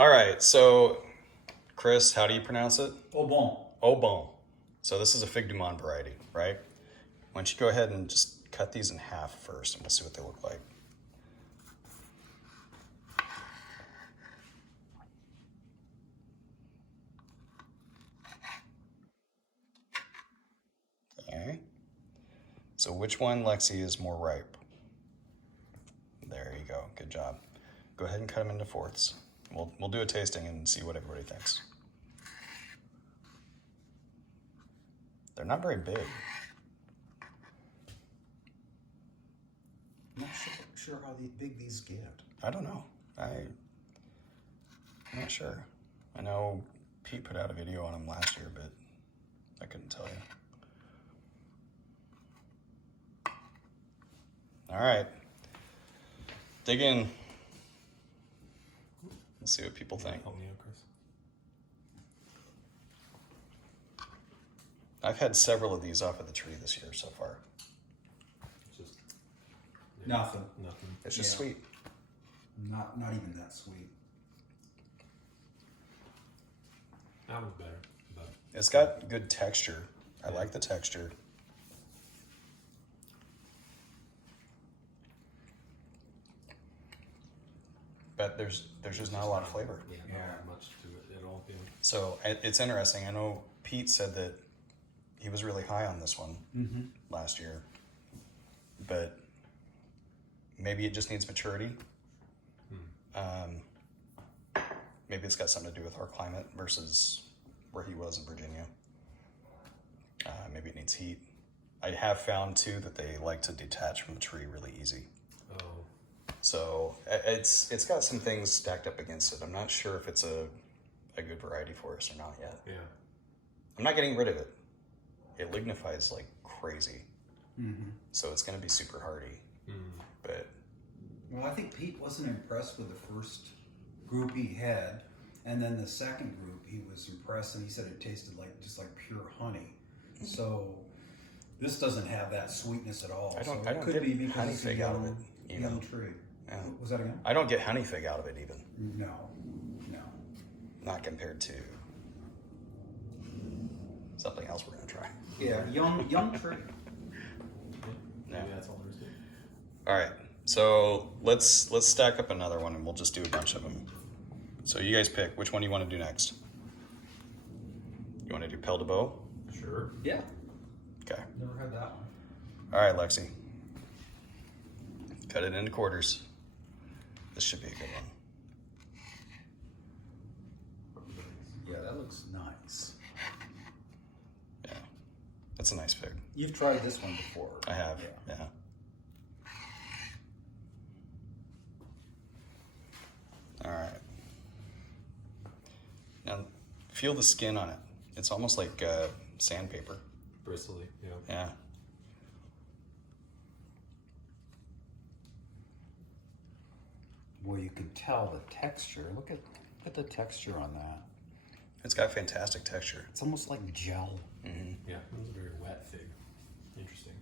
All right, so Chris, how do you pronounce it? Au bon. Au bon. So this is a fig dumond variety, right? Why don't you go ahead and just cut these in half first, and we'll see what they look like. Okay. So which one, Lexi, is more ripe? There you go. Good job. Go ahead and cut them into fourths. We'll do a tasting and see what everybody thinks. They're not very big. I'm not sure how big these get. I don't know. I'm not sure. I know Pete put out a video on them last year, but I couldn't tell you. All right. Dig in. Let's see what people think. Help me out, Chris. I've had several of these off of the tree this year so far. It's just Nothing. nothing. It's just Yeah. sweet. Not even that sweet. That one's better, but It's got good texture. I like the texture. But there's just not a lot of flavor. yeah, Yeah. not much to it at all. Yeah. So it's interesting. I know Pete said that he was really high on this one last year, but maybe it just needs maturity. Maybe it's got something to do with our climate versus where he was in Virginia. Maybe it needs heat. I have found too that they like to detach from the tree really easy. Oh, So it's got some things stacked up against it. I'm not sure if it's a good variety for us or not yet. yeah. I'm not getting rid of it. It lignifies like crazy. So it's going to be super hardy. But Well, I think Pete wasn't impressed with the first group he had, and then the second group he was impressed, and he said it tasted just like pure honey. So this doesn't have that sweetness at all. I don't So it could get be because honey it's a fig out of it, young tree. Yeah. Was that again? I don't get honey fig out of it even. No. Not compared to something else we're going to try. Yeah, young tree. Yeah. Maybe that's all there is to it. All right. So let's stack up another one and we'll just do a bunch of them. So you guys pick which one you want to do next. You want to do Pedaltobow? Sure. Yeah. Okay. Never had that one. All right, Lexi. Cut it into quarters. This should be a good one. Yeah, that looks nice. Yeah. That's a nice fig. You've tried this one before. I have. Yeah. All right. Now, feel the skin on it. It's almost like sandpaper. Bristly. Yeah. Yeah. Well, you can tell the texture. Look at the texture on that. It's got fantastic texture. It's almost like gel. Yeah. It was a very wet fig. Interesting.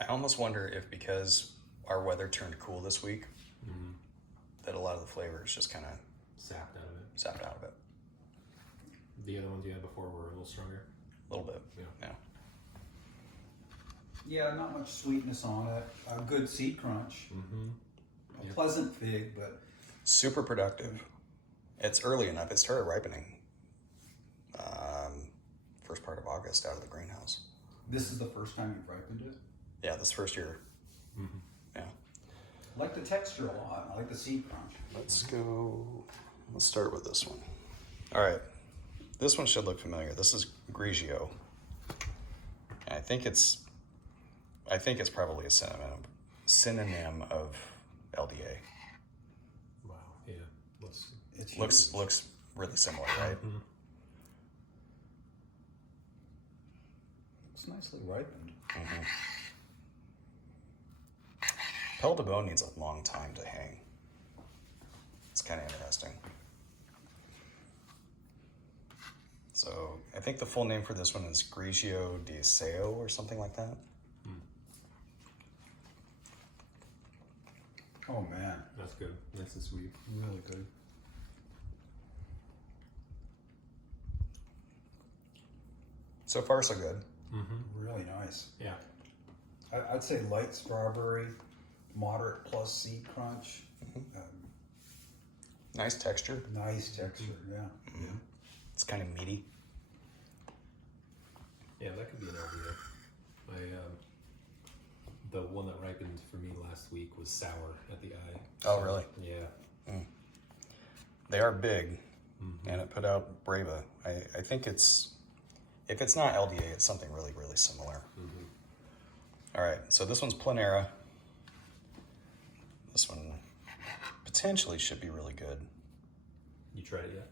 I almost wonder if because our weather turned cool this week, that a lot of the flavor is just kind of Sapped out of it. sapped out of it. The other ones you had before were a little stronger. A little bit. Yeah. Yeah, not much sweetness on it. A good seed crunch. A pleasant fig, but Super productive. It's early enough. It started ripening first part of August out of the greenhouse. this is the first time you've ripened it. Yeah, this first year. Yeah. I like the texture a lot. I like the seed crunch. Let's start with this one. All right. This one should look familiar. This is Grigio. And I think it's probably a synonym of LDA. Wow. Yeah. It's Looks really similar, right? It's nicely ripened. Pedaltobow needs a long time to hang. It's kind of interesting. So I think the full name for this one is Grigio di Seo or something like that. Oh man, That's good. Nice and sweet. really good. So far, so good. Really nice. Yeah. I'd say light strawberry, moderate plus seed crunch. Nice texture. Nice texture, yeah. It's kind of meaty. Yeah, that could be an LDA. The one that ripened for me last week was sour at the eye. Oh, really? Yeah. They are big, and it put out Brava. I think it's, if it's not LDA, it's something really, really similar. All right, so this one's Planera. This one potentially should be really good. You tried it yet?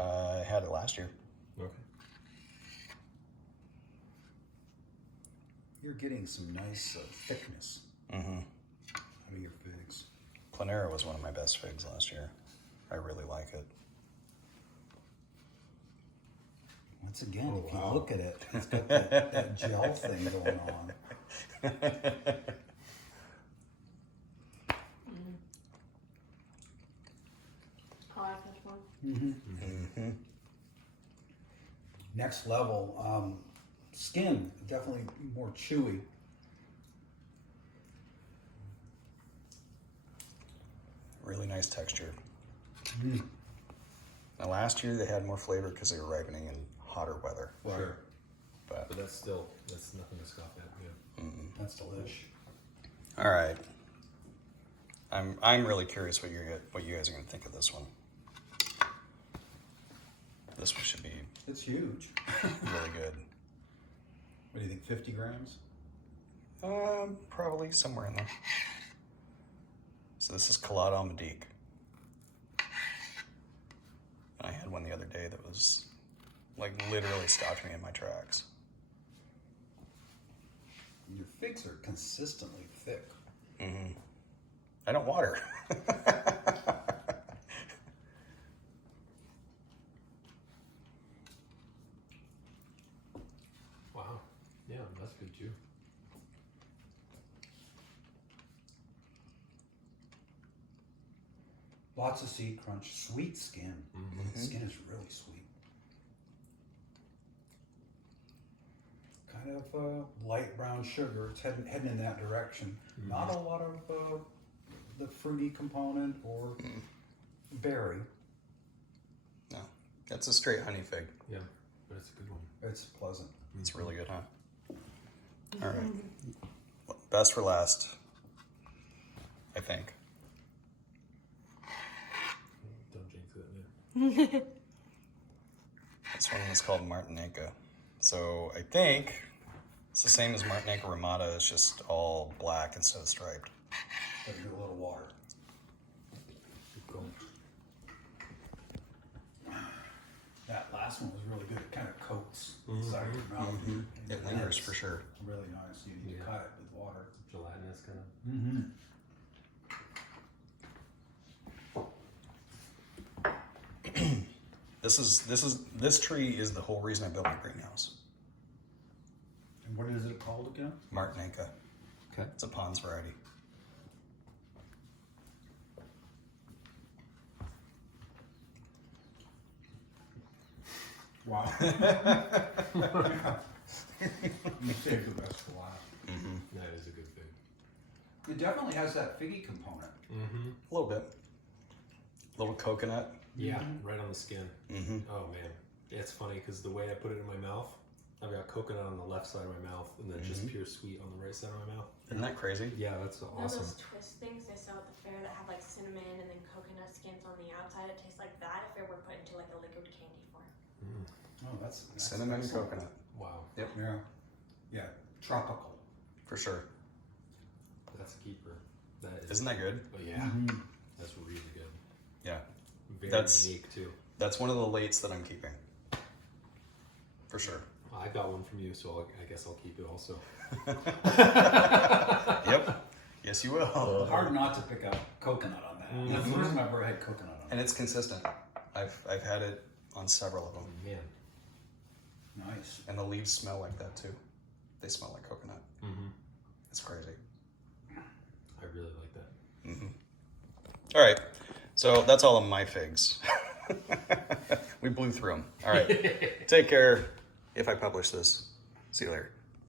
I had it last year. Okay. You're getting some nice thickness out of your figs. Planera was one of my best figs last year. I really like it. Once again, Oh, if you wow. look at it, it's got that gel thing going on. I like this one. Next level, skin, definitely more chewy. Really nice texture. Now last year they had more flavor because they were ripening in hotter weather. Sure. But But that's nothing to scoff at. Yeah. That's delish. all right, I'm really curious what you guys are gonna think of this one. This one should be It's huge. really good. What do you think, 50 grams? Probably somewhere in there. So this is Kaladama. I had one the other day that was like literally stopped me in my tracks. Your figs are consistently thick. I don't water. Wow. Yeah, that's good too. Lots of seed crunch, sweet skin. The skin is really sweet. Kind of light brown sugar. It's heading in that direction. Not a lot of the fruity component or berry. No, that's a straight honey fig. Yeah, but it's a good one. It's pleasant. It's really good, huh? All right. Best for last, I think. Don't jinx it. Yeah. This one is called Martinica. So I think it's the same as Martinica Ramada. It's just all black instead of striped. Gotta do a little water. Keep going. That last one was really good. It kind of coats inside your mouth. It lingers for sure. Really nice. You need to cut it with water. Gelatinous kind of. This tree is the whole reason I built my greenhouse. And what is it called again? Martinica. Okay. It's a Pons variety. Wow. You saved the best for last. That is a good thing. It definitely has that figgy component. A little bit. A little coconut. Yeah, right on the skin. Oh man, it's funny because the way I put it in my mouth, I've got coconut on the left side of my mouth and then just pure sweet on the right side of my mouth. Isn't that crazy? Yeah, that's You know awesome. those twist things they sell at the fair that have like cinnamon and then coconut skins on the outside? It tastes like that if it were put into like a liquid candy form. Oh, that's Cinnamon and excellent. coconut. Wow, Yeah. Yeah. Tropical. For sure. that's a keeper. That is. Isn't that good? Oh yeah, that's really good. Yeah. Very That's- unique too. That's one of the lates that I'm keeping. For sure. I got one from you, so I guess I'll keep it also. Yep. Yes, you will. Hard not to pick up coconut on that. That's the reason I've ever had coconut on And it's consistent. I've had it on several of them. Man, it. Nice. And the leaves smell like that too. They smell like coconut. It's crazy. I really like that. All right. So that's all of my figs. We blew through them. All right. Take care. If I publish this, see you later.